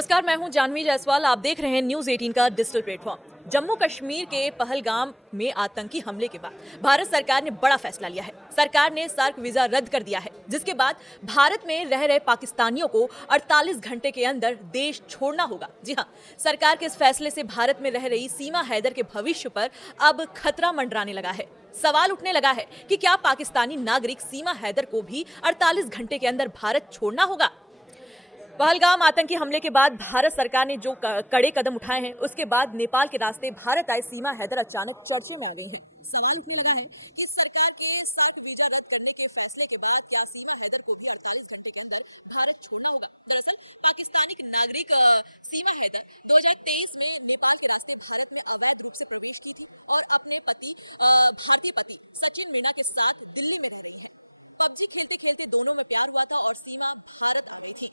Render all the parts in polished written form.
नमस्कार, मैं हूं जानवी जायसवाल। आप देख रहे हैं न्यूज 18 का डिजिटल प्लेटफॉर्म। जम्मू कश्मीर के पहलगाम में आतंकी हमले के बाद भारत सरकार ने बड़ा फैसला लिया है। सरकार ने सार्क वीजा रद्द कर दिया है, जिसके बाद भारत में रह रहे पाकिस्तानियों को 48 घंटे के अंदर देश छोड़ना होगा। जी हां, सरकार के इस फैसले से भारत में रह रही सीमा हैदर के भविष्य पर अब खतरा मंडराने लगा है। सवाल उठने लगा है कि क्या पाकिस्तानी नागरिक सीमा हैदर को भी 48 घंटे के अंदर भारत छोड़ना होगा। पहलगाम आतंकी हमले के बाद भारत सरकार ने जो कड़े कदम उठाए हैं, उसके बाद नेपाल के रास्ते भारत आए सीमा हैदर अचानक चर्चे में आ गई हैं। सवाल उठने लगा है कि सरकार के सार्क वीजा रद्द करने के फैसले के बाद क्या सीमा हैदर को भी 48 घंटे के अंदर भारत छोड़ना होगा। दरअसल पाकिस्तानी नागरिक सीमा हैदर 2023 में नेपाल के रास्ते भारत में अवैध रूप से प्रवेश की थी और अपने भारतीय पति सचिन मीणा के साथ दिल्ली में रह रही हैं। पबजी खेलते खेलते दोनों में प्यार हुआ था और सीमा भारत आ गई थी।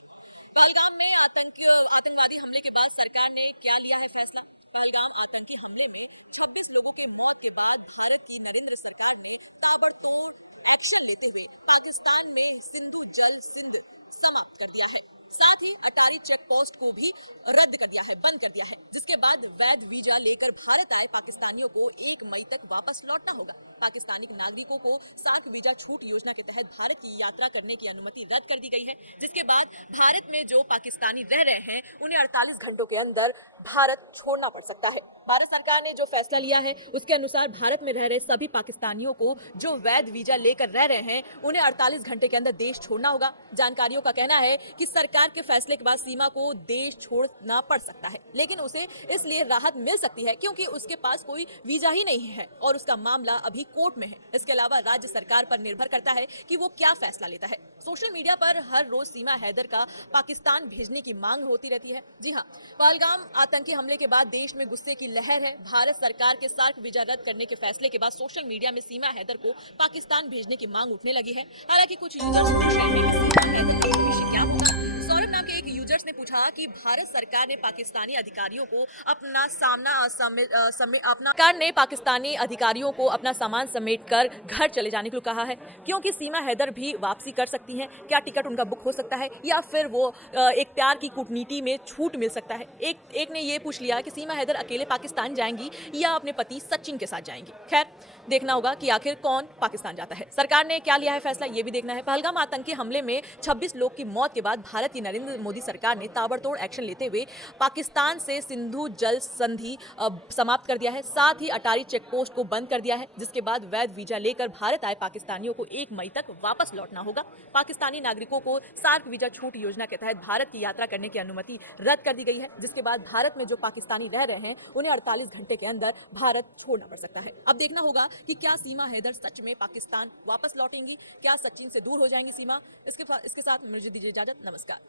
पहलगाम में आतंकवादी हमले के बाद सरकार ने क्या लिया है फैसला। पहलगाम आतंकी हमले में 26 लोगों के मौत के बाद भारत की नरेंद्र सरकार ने ताबड़तोड़ एक्शन लेते हुए पाकिस्तान में सिंधु जल सिंध समाप्त कर दिया है। साथ ही अटारी चेक पोस्ट को भी रद्द कर दिया है, बंद कर दिया है, जिसके बाद वैध वीजा लेकर भारत आए पाकिस्तानियों को 1 मई तक वापस लौटना होगा। पाकिस्तानी नागरिकों को सार्क वीजा छूट योजना के तहत भारत की यात्रा करने की अनुमति रद्द कर दी गई है, जिसके बाद भारत में जो पाकिस्तानी रह रहे हैं उन्हें 48 घंटों के अंदर भारत छोड़ना पड़ सकता है। भारत सरकार ने जो फैसला लिया है उसके अनुसार भारत में रह रहे सभी पाकिस्तानियों को जो वैध वीजा लेकर रह रहे हैं उन्हें 48 घंटे के अंदर देश छोड़ना होगा। जानकारियों का कहना है कि सरकार के फैसले के बाद सीमा को देश छोड़ना पड़ सकता है, लेकिन उसे इसलिए राहत मिल सकती है क्योंकि उसके पास कोई वीजा ही नहीं है और उसका मामला अभी कोर्ट में है। इसके अलावा राज्य सरकार पर निर्भर करता है कि वो क्या फैसला लेता है। सोशल मीडिया पर हर रोज सीमा हैदर का पाकिस्तान भेजने की मांग होती रहती है। जी हाँ, पहलगाम आतंकी हमले के बाद देश में गुस्से की लहर है। भारत सरकार के सार्क वीजा रद्द करने के फैसले के बाद सोशल मीडिया में सीमा हैदर को पाकिस्तान भेजने की मांग उठने लगी है। हालांकि कुछ यूजर्स पूछ रहे हैं कि सीमा हैदर का भविष्य क्या होगा। सौरभ नाम के एक यूजर्स ने पूछा कि भारत सरकार ने पाकिस्तानी अधिकारियों को अपना सामान समेटकर घर चले जाने के लिए कहा है, क्योंकि सीमा हैदर भी वापसी कर सकती हैं। क्या टिकट उनका बुक हो सकता है या फिर वो एक प्यार की कूटनीति में छूट मिल सकता है। एक ने ये पूछ लिया कि सीमा हैदर अकेले पाकिस्तान जाएंगी या अपने पति सचिन के साथ जाएंगी। खैर, देखना होगा कि आखिर कौन पाकिस्तान जाता है। सरकार ने क्या लिया है फैसला, ये भी देखना है। पहलगाम आतंकी हमले में 26 लोग की मौत के बाद भारत की नरेंद्र मोदी सरकार ने ताबड़तोड़ एक्शन लेते हुए पाकिस्तान से सिंधु जल संधि समाप्त कर दिया है। साथ ही अटारी चेक पोस्ट को बंद कर दिया है, जिसके बाद वैध वीजा लेकर भारत आए पाकिस्तानियों को 1 मई तक वापस लौटना होगा। पाकिस्तानी नागरिकों को सार्क वीजा छूट योजना के तहत भारत की यात्रा करने की अनुमति रद्द कर दी गई है, जिसके बाद भारत में जो पाकिस्तानी रह रहे हैं उन्हें 48 घंटे के अंदर भारत छोड़ना पड़ सकता है। अब देखना होगा कि क्या सीमा हैदर सच में पाकिस्तान वापस लौटेंगी, क्या सचिन से दूर हो जाएंगी सीमा। इसके साथ मुझे दीजिए इजाजत। नमस्कार।